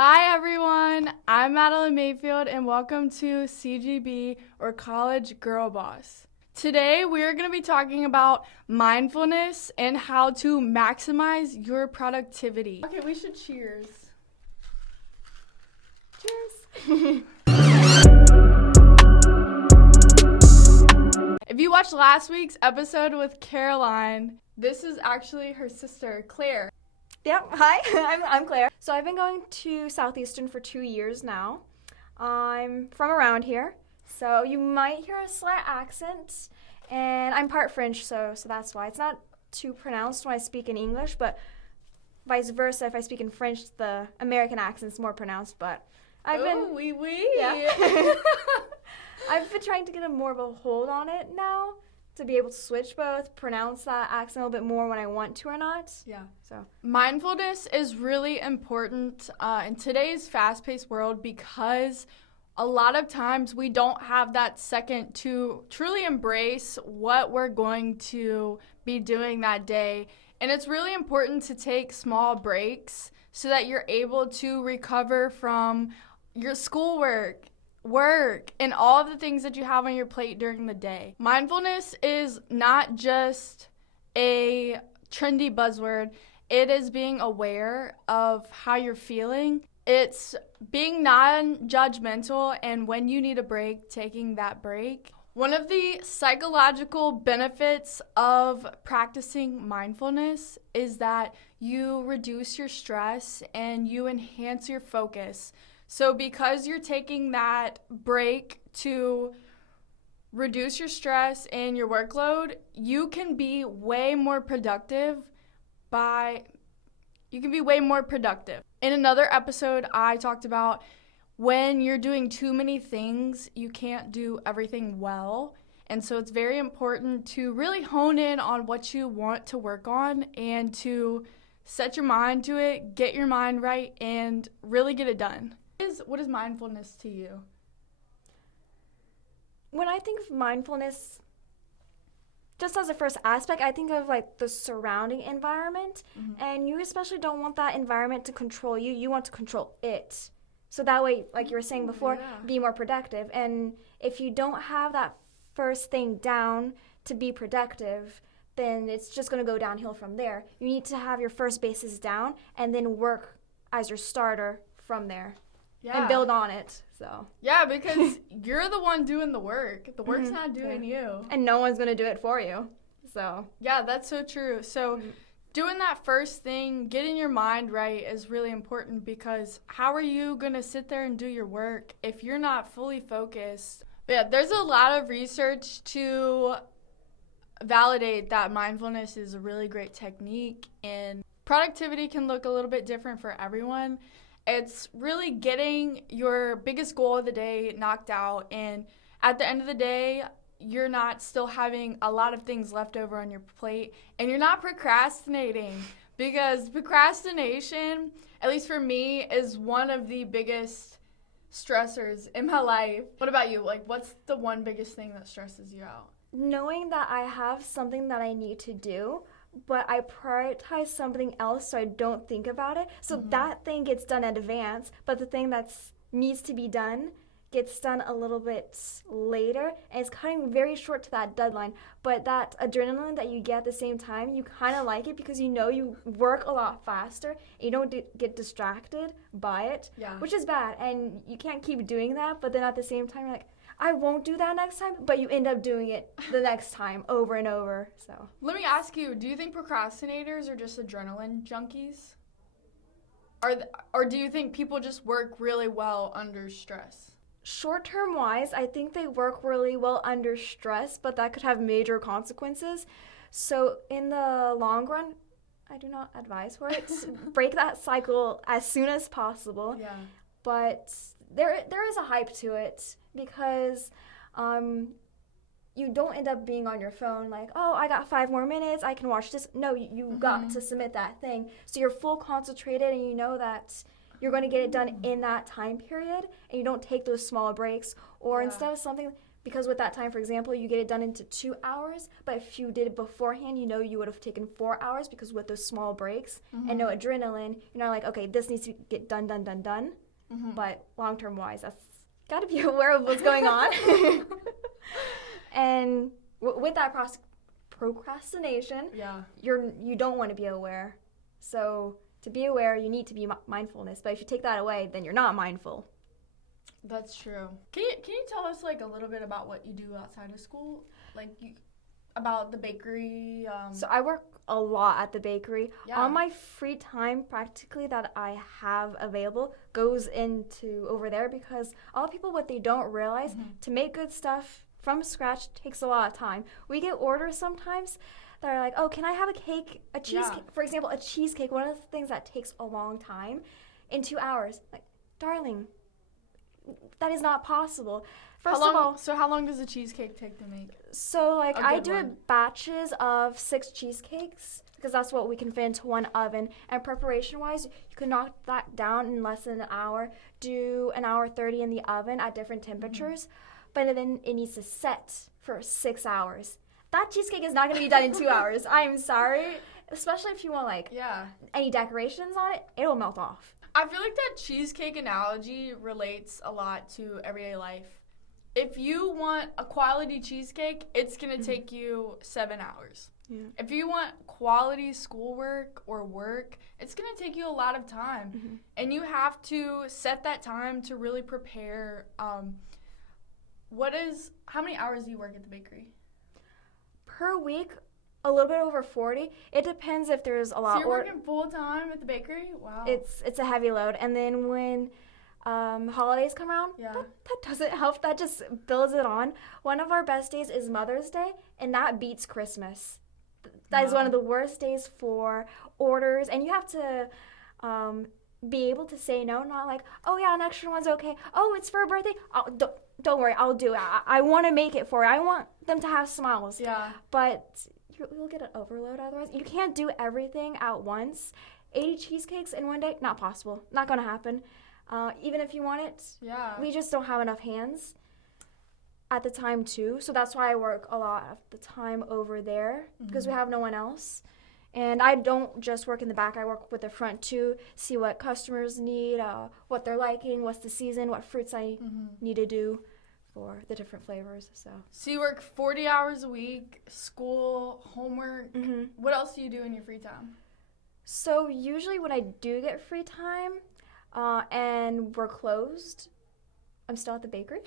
Hi everyone, I'm Madeline Mayfield and welcome to CGB or College Girl Boss. Today we are going to be talking about mindfulness and how to maximize your productivity. Okay, we should cheers. Cheers. If you watched last week's episode with Caroline, this is actually her sister, Claire. Yep, hi, I'm Claire. So I've been going to Southeastern for 2 years now. I'm from around here, so you might hear a slight accent, and I'm part French, so that's why. It's not too pronounced when I speak in English, but vice versa, if I speak in French, the American accent's more pronounced, but I've been... oui, oui. Yeah. I've been trying to get more of a hold on it now, to be able to switch both, pronounce that accent a little bit more when I want to or not. Yeah. So mindfulness is really important in today's fast-paced world because a lot of times we don't have that second to truly embrace what we're going to be doing that day. And it's really important to take small breaks so that you're able to recover from your schoolwork, work, and all of the things that you have on your plate during the day. Mindfulness is not just a trendy buzzword. It is being aware of how you're feeling. It's being non-judgmental, and when you need a break, taking that break. One of the psychological benefits of practicing mindfulness is that you reduce your stress and you enhance your focus. So because you're taking that break to reduce your stress and your workload, you can be way more productive. In another episode, I talked about when you're doing too many things, you can't do everything well. And so it's very important to really hone in on what you want to work on and to set your mind to it, get your mind right, and really get it done. What is mindfulness to you? When I think of mindfulness, just as a first aspect, I think of like the surrounding environment, and you especially don't want that environment to control you. You want to control it. So that way, like you were saying before, be more productive. And if you don't have that first thing down to be productive, then it's just going to go downhill from there. You need to have your first basis down and then work as your starter from there. Yeah. And build on it. So yeah, because you're the one doing the work. The work's not doing you. And no one's going to do it for you. So yeah, that's so true. So doing that first thing, getting your mind right is really important, because how are you going to sit there and do your work if you're not fully focused? But yeah, there's a lot of research to validate that mindfulness is a really great technique, and productivity can look a little bit different for everyone. It's really getting your biggest goal of the day knocked out, and at the end of the day, you're not still having a lot of things left over on your plate, and you're not procrastinating, because procrastination, at least for me, is one of the biggest stressors in my life. What about you? Like, what's the one biggest thing that stresses you out? Knowing that I have something that I need to do, but I prioritize something else so I don't think about it. So that thing gets done in advance, but the thing that needs to be done gets done a little bit later, and it's cutting very short to that deadline. But that adrenaline that you get at the same time, you kind of like it because you know you work a lot faster and you don't get distracted by it, which is bad. And you can't keep doing that, but then at the same time, you're like, I won't do that next time, but you end up doing it the next time over and over. So let me ask you, do you think procrastinators are just adrenaline junkies? Or do you think people just work really well under stress? Short-term wise, I think they work really well under stress, but that could have major consequences. So in the long run, I do not advise for it. Break that cycle as soon as possible. Yeah. But there is a hype to it, because you don't end up being on your phone like, oh, I got 5 more minutes, I can watch this. No, you got to submit that thing. So you're full concentrated, and you know that you're going to get it done in that time period, and you don't take those small breaks. Or instead of something because with that time, for example, you get it done into 2 hours, but if you did it beforehand, you would have taken 4 hours because with those small breaks and no adrenaline, you're not like, okay, this needs to get done. But long-term wise, that's got to be aware of what's going on. And with that procrastination, you don't want to be aware. So to be aware, you need to be mindfulness. But if you take that away, then you're not mindful. That's true. Can you tell us like a little bit about what you do outside of school? Like about the bakery? So I work a lot at the bakery. Yeah. All my free time practically that I have available goes into over there because all people, what they don't realize, to make good stuff from scratch takes a lot of time. We get orders sometimes that are like, oh, can I have a cake, a cheesecake? For example, a cheesecake, one of the things that takes a long time, in 2 hours. Like, darling, that is not possible. First of all, so how long does a cheesecake take to make? So like I do batches of 6 cheesecakes because that's what we can fit into one oven. And preparation wise, you can knock that down in less than an hour. Do an hour 30 in the oven at different temperatures, but then it needs to set for 6 hours. That cheesecake is not going to be done in 2 hours. I'm sorry, especially if you want like any decorations on it, it'll melt off. I feel like that cheesecake analogy relates a lot to everyday life. If you want a quality cheesecake, it's going to take you 7 hours. Yeah. If you want quality schoolwork or work, it's going to take you a lot of time. And you have to set that time to really prepare. How many hours do you work at the bakery? Per week, a little bit over 40. It depends if there's a lot. So you're working full time at the bakery? Wow. It's a heavy load. And then when holidays come around, that doesn't help. That just builds it on. One of our best days is Mother's Day, and that beats Christmas. That is one of the worst days for orders, and you have to be able to say no, not like, oh yeah, an extra one's okay. Oh, it's for a birthday. Don't worry, I'll do it. I want to make it for you. I want them to have smiles. Yeah. But you'll get an overload otherwise. You can't do everything at once. 80 cheesecakes in one day, not possible. Not going to happen. Even if you want it, we just don't have enough hands at the time too. So that's why I work a lot of the time over there because we have no one else. And I don't just work in the back. I work with the front too, see what customers need, what they're liking, what's the season, what fruits I need to do for the different flavors. So you work 40 hours a week, school, homework. What else do you do in your free time? So usually when I do get free time, and we're closed, I'm still at the bakery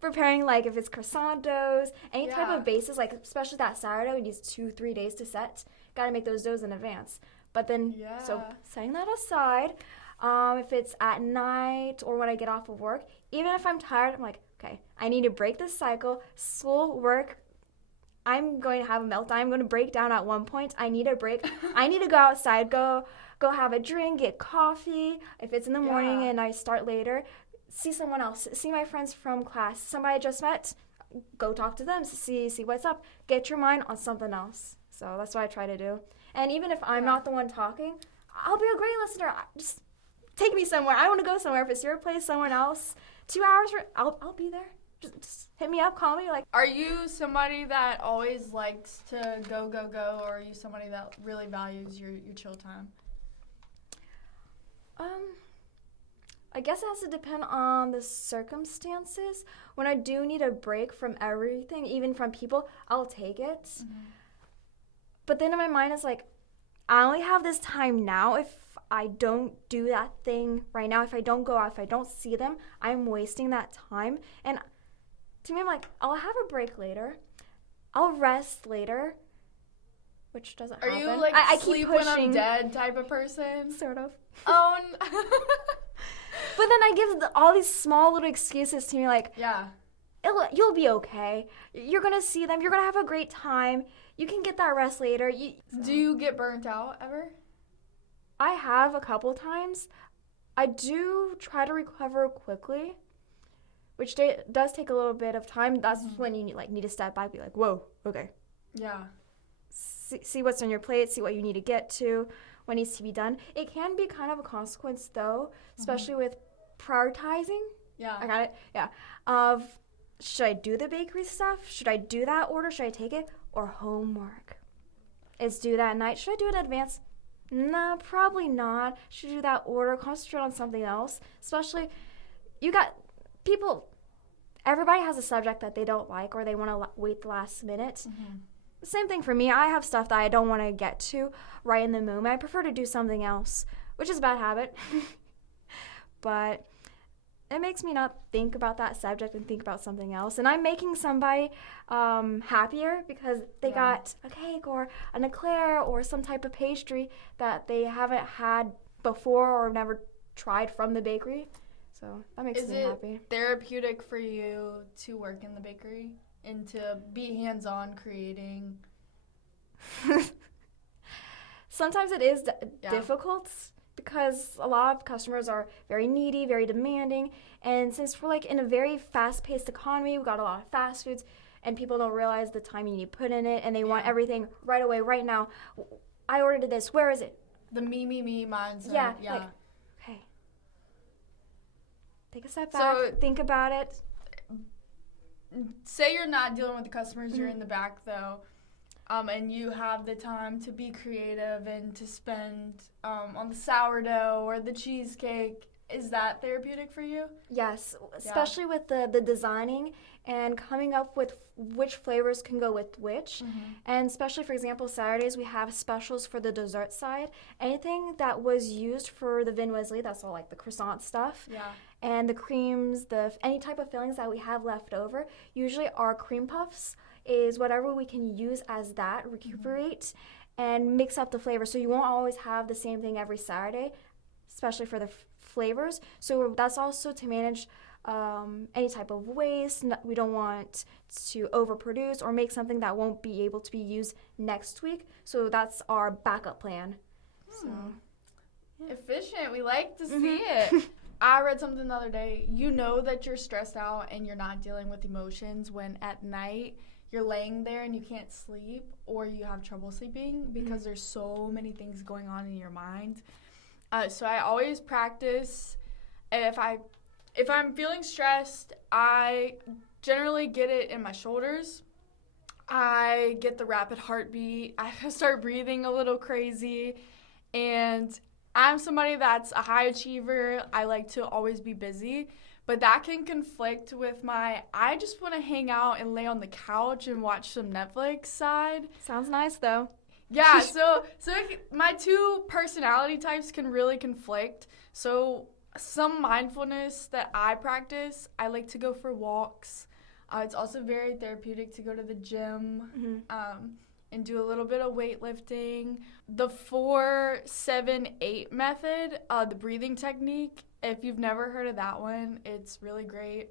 preparing, like if it's croissant doughs, any type of bases, like especially that sourdough, it needs 2-3 days to set. Got to make those doughs in advance. But then, so setting that aside, if it's at night or when I get off of work, even if I'm tired, I'm like, okay, I need to break this cycle. School, work, I'm going to have a meltdown. I'm going to break down at one point. I need a break. I need to go outside, go have a drink, get coffee. If it's in the morning and I start later, see someone else, see my friends from class, somebody I just met, go talk to them, see what's up. Get your mind on something else. So that's what I try to do. And even if I'm not the one talking, I'll be a great listener. Just take me somewhere. I want to go somewhere. If it's your place, someone else, 2 hours, I'll be there. Just hit me up, call me. Like, are you somebody that always likes to go, or are you somebody that really values your chill time? I guess it has to depend on the circumstances. When I do need a break from everything, even from people, I'll take it. But then in my mind, it's like, I only have this time now. If I don't do that thing right now, if I don't go out, if I don't see them, I'm wasting that time. And to me, I'm like, I'll have a break later. I'll rest later, which doesn't happen. Are you like I sleep when I'm dead type of person? Sort of. Oh, But then I give all these small little excuses to me, like, you'll be okay. You're going to see them. You're going to have a great time. You can get that rest later. Do you get burnt out ever? I have a couple times. I do try to recover quickly, which does take a little bit of time. That's when you need to step back, be like, whoa, okay. Yeah. See what's on your plate, see what you need to get to, what needs to be done. It can be kind of a consequence, though, especially with prioritizing. Yeah. I got it. Yeah. Of should I do the bakery stuff? Should I do that order? Should I take it? Or homework? It's due that night. Should I do it in advance? No, probably not. Should I do that order? Concentrate on something else. Especially, you got people, everybody has a subject that they don't like or they want to wait the last minute. Mm-hmm. Same thing for me. I have stuff that I don't want to get to right in the moment. I prefer to do something else, which is a bad habit. But it makes me not think about that subject and think about something else. And I'm making somebody happier because they got a cake or an eclair or some type of pastry that they haven't had before or never tried from the bakery. So that makes me happy. Is it therapeutic for you to work in the bakery and to be hands-on creating? Sometimes it is difficult because a lot of customers are very needy, very demanding. And since we're like in a very fast-paced economy, we've got a lot of fast foods, and people don't realize the time you need to put in it, and they want everything right away, right now. I ordered this. Where is it? The me mindset. Yeah. Like, okay. Take a step back. Think about it. Say you're not dealing with the customers, you're in the back though, and you have the time to be creative and to spend on the sourdough or the cheesecake. Is that therapeutic for you? Yes, especially with the designing and coming up with which flavors can go with which. Mm-hmm. And especially, for example, Saturdays we have specials for the dessert side. Anything that was used for the Vin Wesley, that's all like the croissant stuff. Yeah. And the creams, any type of fillings that we have left over. Usually our cream puffs is whatever we can use as that, recuperate, and mix up the flavor. So you won't always have the same thing every Saturday, especially for the flavors. So that's also to manage any type of waste. We don't want to overproduce or make something that won't be able to be used next week. So that's our backup plan. So efficient. We like to see it. I read something the other day. You know that you're stressed out and you're not dealing with emotions when at night you're laying there and you can't sleep or you have trouble sleeping because there's so many things going on in your mind. So I always practice. If I'm feeling stressed, I generally get it in my shoulders. I get the rapid heartbeat. I start breathing a little crazy. And I'm somebody that's a high achiever. I like to always be busy. But that can conflict with I just want to hang out and lay on the couch and watch some Netflix side. Sounds nice, though. Yeah, so my two personality types can really conflict. So some mindfulness that I practice, I like to go for walks. It's also very therapeutic to go to the gym and do a little bit of weightlifting. The 4-7-8 method, the breathing technique, if you've never heard of that one, it's really great.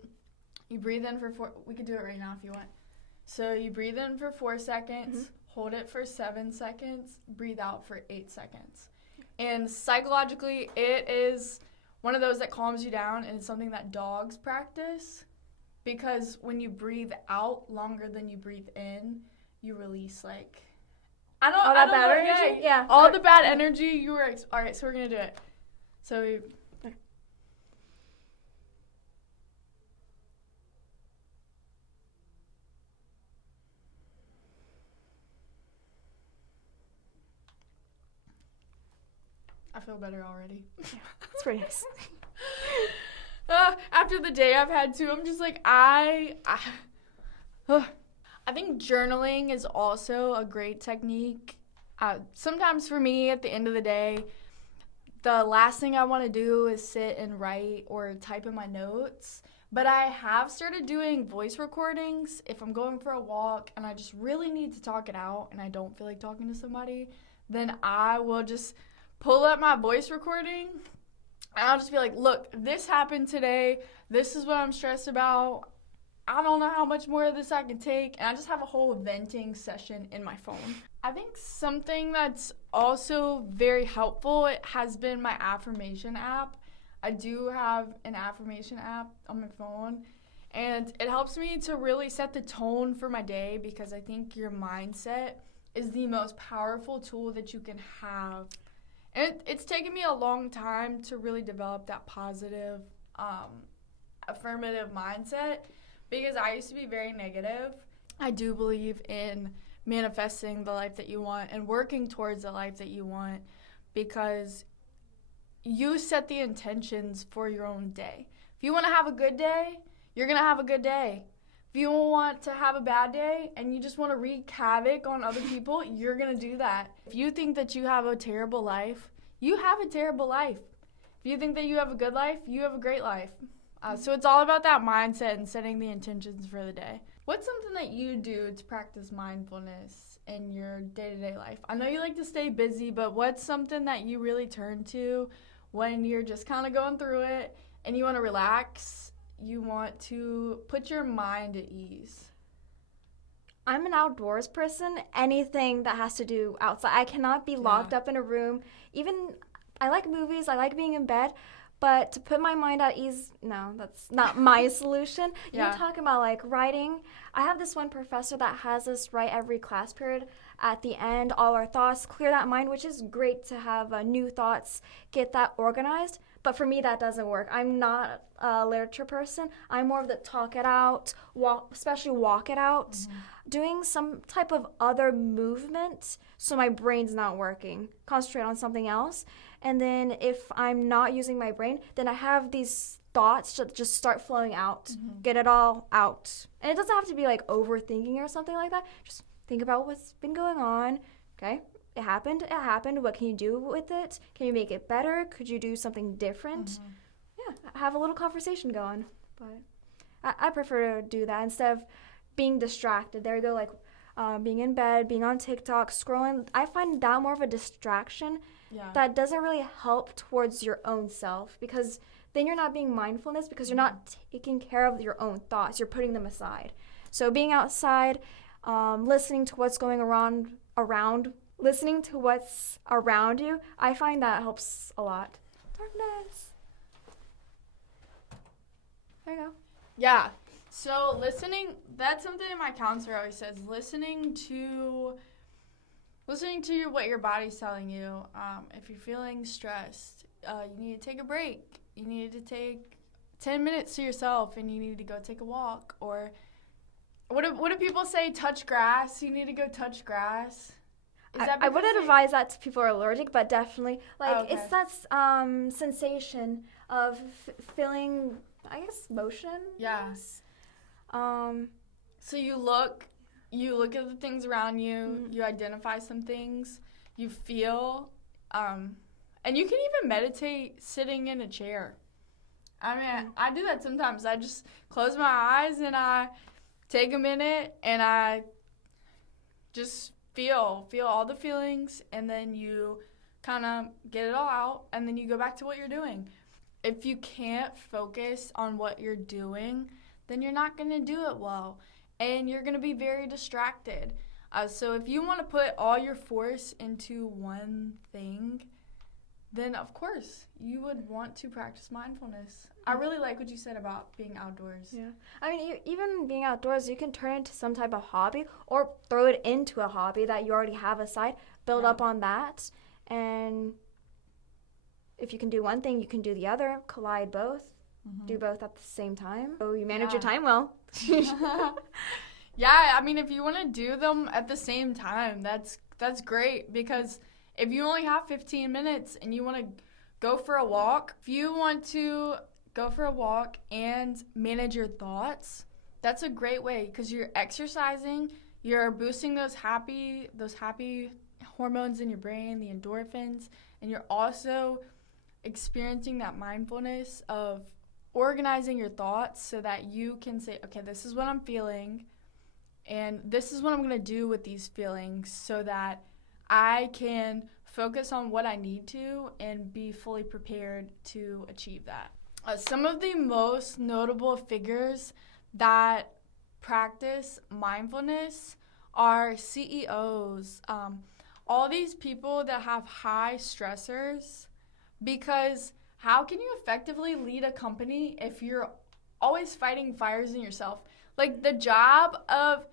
You breathe in for 4, we could do it right now if you want. So you breathe in for 4 seconds, hold it for 7 seconds, breathe out for 8 seconds. And psychologically, it is one of those that calms you down, and it's something that dogs practice because when you breathe out longer than you breathe in, you release all that bad energy? Yeah. All the bad energy. All right, so we're going to do it. So I feel better already. It's pretty nice. After the day I've had too, I'm just like, I think journaling is also a great technique. Sometimes for me, at the end of the day, the last thing I want to do is sit and write or type in my notes. But I have started doing voice recordings if I'm going for a walk and I just really need to talk it out and I don't feel like talking to somebody, then I will just pull up my voice recording and I'll just be like, look, this happened today. This is what I'm stressed about. I don't know how much more of this I can take. And I just have a whole venting session in my phone. I think something that's also very helpful has been my affirmation app. I do have an affirmation app on my phone. And it helps me to really set the tone for my day because I think your mindset is the most powerful tool that you can have. And it's taken me a long time to really develop that positive, affirmative mindset. because I used to be very negative. I do believe in manifesting the life that you want and working towards the life that you want, because you set the intentions for your own day. If you want to have a good day, you're going to have a good day. If you want to have a bad day and you just want to wreak havoc on other people, you're going to do that. If you think that you have a terrible life, you have a terrible life. If you think that you have a good life, you have a great life. So it's all about that mindset and setting the intentions for the day. What's something that you do to practice mindfulness in your day-to-day life? I know you like to stay busy, but what's something that you really turn to when you're just kind of going through it and you want to relax, you want to put your mind at ease? I'm an outdoors person. Anything that has to do outside. I cannot be locked up in a room. Even, I like movies, I like being in bed, but to put my mind at ease, no, that's not my solution. You're talking about like writing. I have this one professor that has us write every class period at the end, all our thoughts, clear that mind, which is great to have new thoughts, get that organized. But for me, that doesn't work. I'm not a literature person. I'm more of the talk it out, especially walk it out, doing some type of other movement so my brain's not working. Concentrate on something else. And then if I'm not using my brain, then I have these thoughts that just start flowing out, get it all out. And it doesn't have to be like overthinking or something like that. Just think about what's been going on, okay? It happened. What can you do with it? Can you make it better? Could you do something different? Yeah, have a little conversation going. But I prefer to do that instead of being distracted. There you go, like being in bed, being on TikTok, scrolling. I find that more of a distraction that doesn't really help towards your own self, because then you're not being mindfulness, because you're not taking care of your own thoughts. You're putting them aside. So being outside, listening to what's going around, listening to what's around you, I find that helps a lot. Darkness. There you go. Yeah. So listening, that's something my counselor always says, listening to what your body's telling you. If you're feeling stressed, you need to take a break. You need to take 10 minutes to yourself and you need to go take a walk. Or what do people say? Touch grass. You need to go touch grass. I wouldn't advise that to people who are allergic, but definitely, it's that sensation of feeling, I guess, motion. Yes. So you look at the things around you, you identify some things, you feel, and you can even meditate sitting in a chair. I mean, I do that sometimes. I just close my eyes and I take a minute and I just feel all the feelings, and then you kind of get it all out, and then you go back to what you're doing. If you can't focus on what you're doing, then you're not going to do it well, and you're going to be very distracted. So if you want to put all your force into one thing, then of course you would want to practice mindfulness. I really like what you said about being outdoors. Yeah. I mean, even being outdoors, you can turn it into some type of hobby or throw it into a hobby that you already have aside, build up on that, and if you can do one thing, you can do the other, collide both, do both at the same time. So you manage your time well. Yeah, I mean, if you want to do them at the same time, that's great, because if you only have 15 minutes and you want to go for a walk, if you want to go for a walk and manage your thoughts, that's a great way, because you're exercising, you're boosting those happy hormones in your brain, the endorphins, and you're also experiencing that mindfulness of organizing your thoughts so that you can say, okay, this is what I'm feeling, and this is what I'm going to do with these feelings so that I can focus on what I need to and be fully prepared to achieve that. Some of the most notable figures that practice mindfulness are CEOs, all these people that have high stressors, because how can you effectively lead a company if you're always fighting fires in yourself? Like, the job of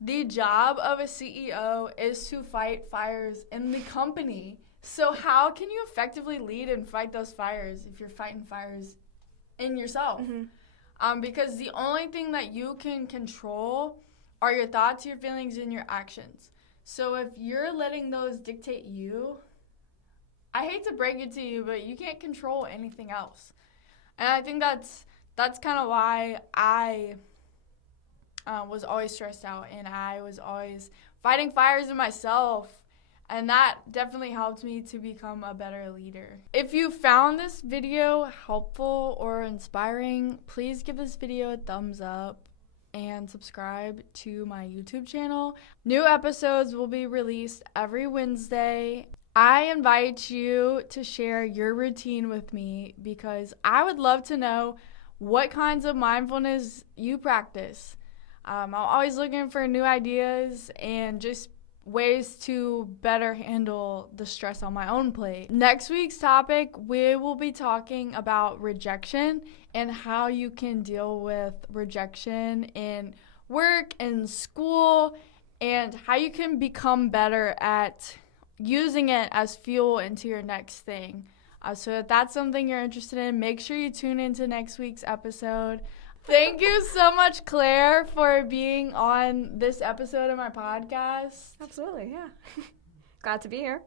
a CEO is to fight fires in the company. So how can you effectively lead and fight those fires if you're fighting fires in yourself? because the only thing that you can control are your thoughts, your feelings, and your actions. So if you're letting those dictate you, I hate to break it to you, but you can't control anything else. And I think that's kind of why I was always stressed out, and I was always fighting fires in myself. And that definitely helped me to become a better leader. If you found this video helpful or inspiring, please give this video a thumbs up and subscribe to my YouTube channel. New episodes will be released every Wednesday. I invite you to share your routine with me because I would love to know what kinds of mindfulness you practice. I'm always looking for new ideas and just ways to better handle the stress on my own plate. Next week's topic, we will be talking about rejection and how you can deal with rejection in work and school, and how you can become better at using it as fuel into your next thing. So if that's something you're interested in, make sure you tune into next week's episode. Thank you so much, Claire, for being on this episode of my podcast. Absolutely, yeah. Glad to be here.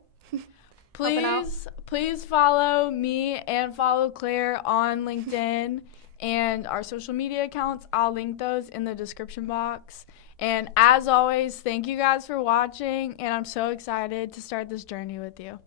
Please follow me and follow Claire on LinkedIn and our social media accounts. I'll link those in the description box. And as always, thank you guys for watching, and I'm so excited to start this journey with you.